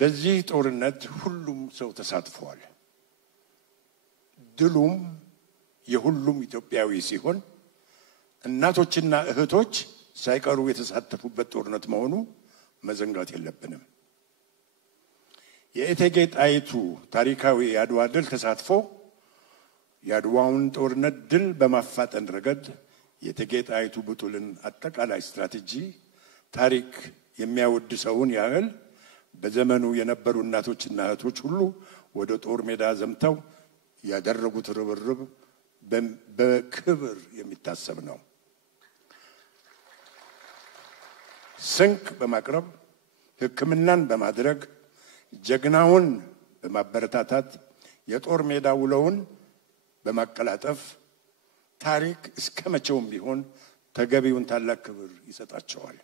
በዚህ ጦርነት ሁሉም ሰው ተሳትፏል ድሉም የሁሉም ኢትዮጵያዊ ሲሆን እናቶችና እህቶች ሳይቀሩ የተሳተፉበት ጦርነት መሆኑ መዘንጋት የለብንም የእቴጌ ጣይቱ ታሪካዊ ያድዋ ድል ተሳትፎ ያድዋውን ጦርነት ድል በማፋጠን ረገድ የእቴጌ ጣይቱ ብጡልን አጠቃላይ ስትራቴጂ ታሪክ የሚያወድሰውን ያህል በዘመኑ የነበሩ እናቶችና እህቶች ሁሉ ወደ ጦር ሜዳ ዘምተው ያደረጉት ርብርብ በክብር የሚታሰብ ነው ስንቅ በማቅረብ ሕክምናን በማድረግ ጀግናውን በማበረታታት የጦር ሜዳ ውለውን በማቀላጠፍ ታሪክ እስከመቼውም ቢሆን ተገቢውን ታላቅ ክብር ይሰጣቸዋል